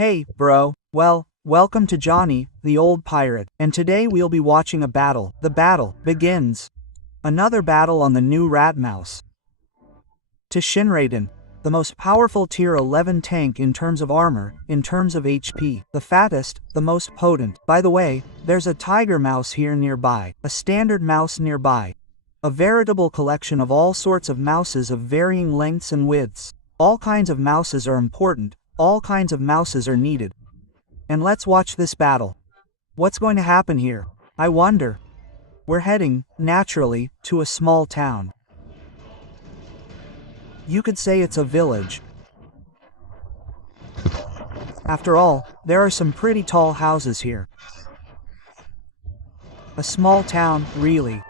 Hey, bro. Well, welcome to Johnny, the old pirate, and today we'll be watching a battle. The battle begins. Another battle on the new rat MAUS. To Shinraiden, the most powerful tier 11 tank in terms of armor, in terms of HP, the fattest, the most potent. By the way, there's a tiger MAUS here nearby, a standard MAUS nearby. A veritable collection of all sorts of MAUSes of varying lengths and widths. All kinds of MAUSes are important, all kinds of MAUSes are needed. And let's watch this battle. What's going to happen here? I wonder. We're heading, naturally, to a small town. You could say it's a village. After all, there are some pretty tall houses here. A small town, really.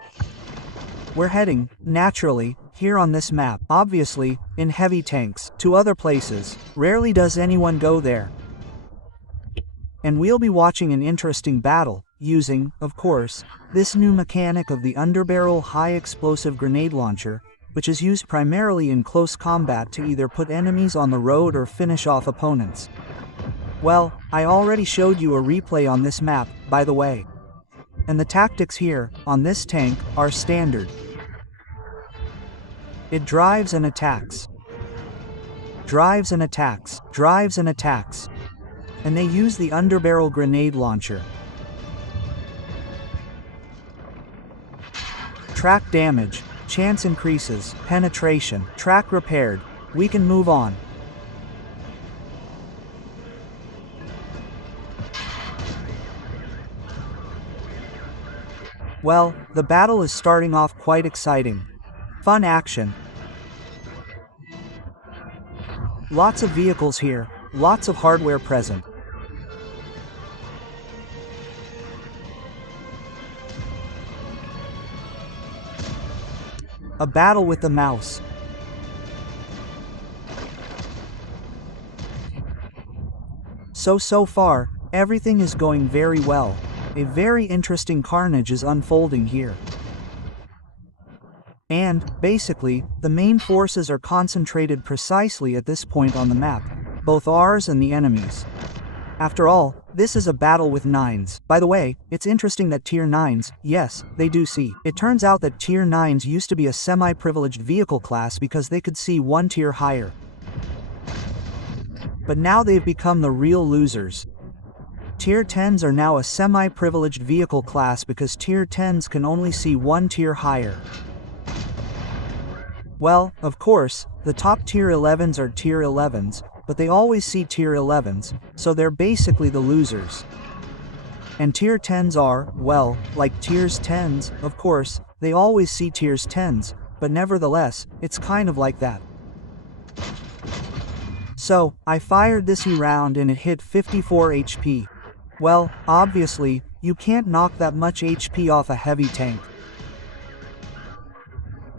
We're heading, naturally, here on this map, obviously, in heavy tanks, to other places. Rarely does anyone go there. And we'll be watching an interesting battle, using, of course, this new mechanic of the underbarrel high-explosive grenade launcher, which is used primarily in close combat to either put enemies on the road or finish off opponents. Well, I already showed you a replay on this map, by the way. And the tactics here, on this tank, are standard. It drives and attacks. Drives and attacks. Drives and attacks. And they use the underbarrel grenade launcher. Track damage. Chance increases. Penetration. Track repaired. We can move on. Well, the battle is starting off quite exciting. Fun action. Lots of vehicles here, lots of hardware present. A battle with the MAUS. So far, everything is going very well. A very interesting carnage is unfolding here. And, basically, the main forces are concentrated precisely at this point on the map, both ours and the enemies. After all, this is a battle with 9s. By the way, it's interesting that tier 9s, yes, they do see. It turns out that tier 9s used to be a semi-privileged vehicle class because they could see one tier higher. But now they've become the real losers. Tier 10s are now a semi-privileged vehicle class because tier 10s can only see one tier higher. Well, of course, the top tier 11s are tier 11s, but they always see tier 11s, so they're basically the losers. And tier 10s are, well, like tiers 10s, of course, they always see tiers 10s, but nevertheless, it's kind of like that. So, I fired this round and it hit 54 HP. Well, obviously, you can't knock that much HP off a heavy tank.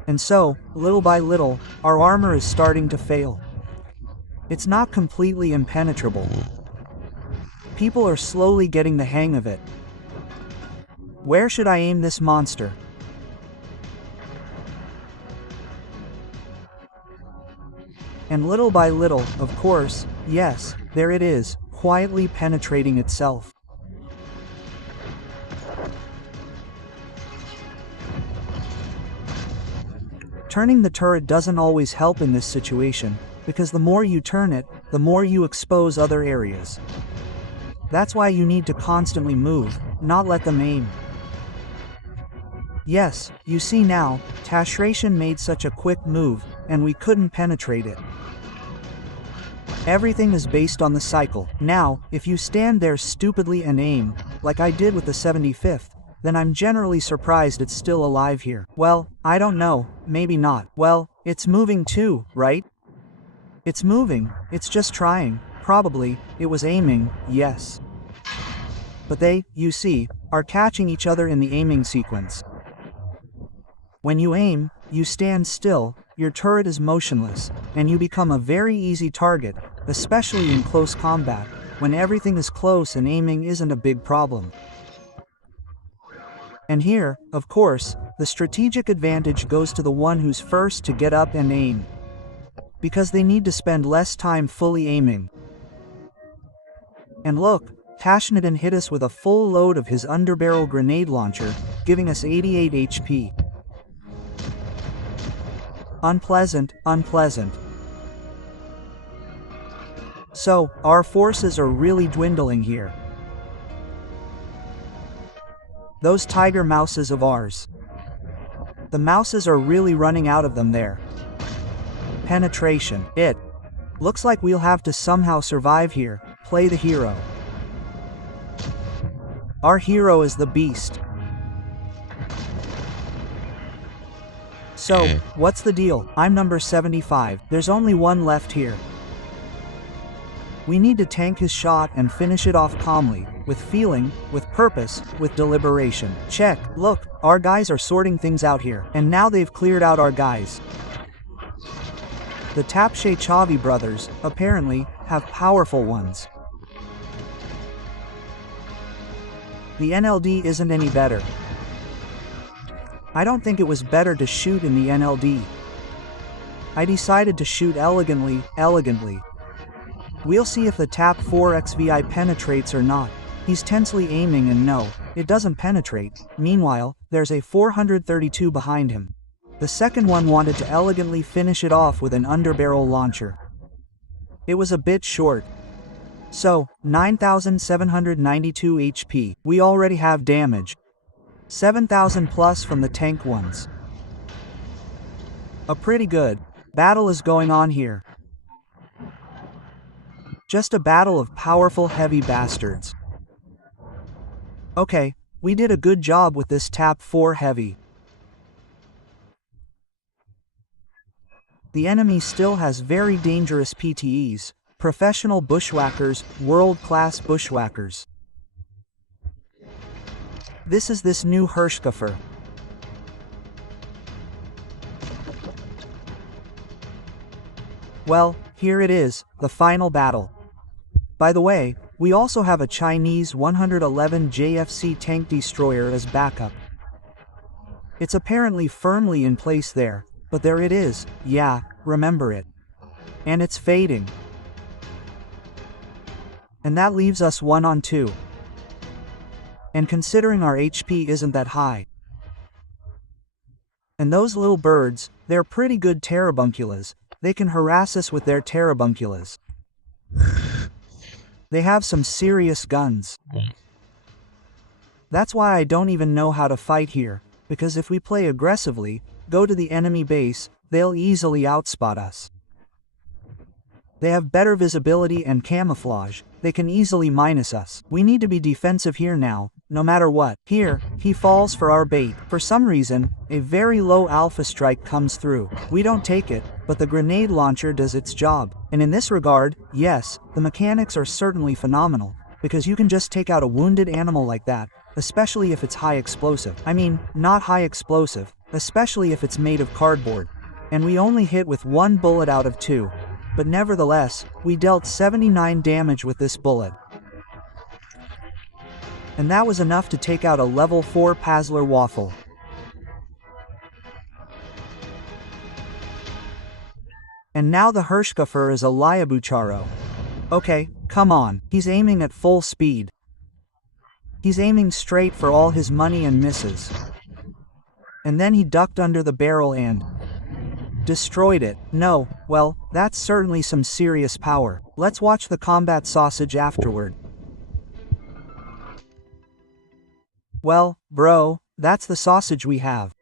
And so, little by little, our armor is starting to fail. It's not completely impenetrable. People are slowly getting the hang of it. Where should I aim this monster? And little by little, of course, yes, there it is, quietly penetrating itself. Turning the turret doesn't always help in this situation, because the more you turn it, the more you expose other areas. That's why you need to constantly move, not let them aim. Yes, you see now, Tashration made such a quick move, and we couldn't penetrate it. Everything is based on the cycle. Now, if you stand there stupidly and aim, like I did with the 75th, then I'm generally surprised it's still alive here. Well, I don't know, maybe not. Well, it's moving too, right? It's moving, it's just trying, probably, it was aiming, yes. But they, you see, are catching each other in the aiming sequence. When you aim, you stand still, your turret is motionless, and you become a very easy target, especially in close combat, when everything is close and aiming isn't a big problem. And here, of course, the strategic advantage goes to the one who's first to get up and aim. Because they need to spend less time fully aiming. And look, Tashnadin hit us with a full load of his underbarrel grenade launcher, giving us 88 HP. Unpleasant, unpleasant. So, our forces are really dwindling here. Those tiger mouses of ours. The mouses are really running out of them there. Penetration. It looks like we'll have to somehow survive here. Play the hero. Our hero is the beast. So, what's the deal? I'm number 75. There's only one left here. We need to tank his shot and finish it off calmly, with feeling, with purpose, with deliberation. Check. Look, our guys are sorting things out here, and now they've cleared out our guys. The Tapshe Chavi brothers, apparently, have powerful ones. The NLD isn't any better. I don't think it was better to shoot in the NLD. I decided to shoot elegantly. We'll see if the TAP 4XVI penetrates or not. He's tensely aiming and no, it doesn't penetrate. Meanwhile, there's a 432 behind him. The second one wanted to elegantly finish it off with an underbarrel launcher. It was a bit short. So, 9,792 HP. We already have damage. 7,000 plus from the tank ones. A pretty good battle is going on here. Just a battle of powerful heavy bastards. Okay, we did a good job with this TAP 4 heavy. The enemy still has very dangerous PTEs, professional bushwhackers, world-class bushwhackers. This is this new Hirschkoffer. Well, here it is, the final battle. By the way, we also have a Chinese 111 JFC tank destroyer as backup. It's apparently firmly in place there, but there it is, yeah, remember it. And it's fading. And that leaves us 1 on 2. And considering our HP isn't that high. And those little birds, they're pretty good tarabunculas. They can harass us with their tarabunculas. They have some serious guns. That's why I don't even know how to fight here, because if we play aggressively, go to the enemy base, they'll easily outspot us. They have better visibility and camouflage, they can easily minus us. We need to be defensive here now, no matter what. Here, he falls for our bait. For some reason, a very low alpha strike comes through. We don't take it, but the grenade launcher does its job. And in this regard, yes, the mechanics are certainly phenomenal, because you can just take out a wounded animal like that, especially if it's high explosive. I mean, not high explosive, especially if it's made of cardboard. And we only hit with 1 bullet out of 2. But nevertheless, we dealt 79 damage with this bullet. And that was enough to take out a level 4 Pazler Waffle. And now the Hirschkoffer is a Liabucharo. Okay, come on, he's aiming at full speed. He's aiming straight for all his money and misses. And then he ducked under the barrel and destroyed it. No, well, that's certainly some serious power. Let's watch the combat sausage afterward. Well, bro, that's the sausage we have.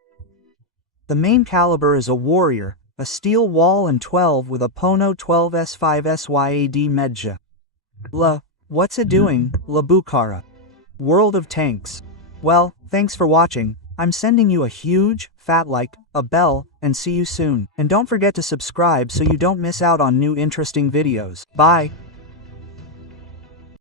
The main caliber is a warrior, a steel wall and 12 with a Pono 12S5 SYAD Medja. What's it doing, La Bukhara? World of Tanks. Well, thanks for watching. I'm sending you a huge, fat like, a bell, and see you soon. And don't forget to subscribe so you don't miss out on new interesting videos. Bye.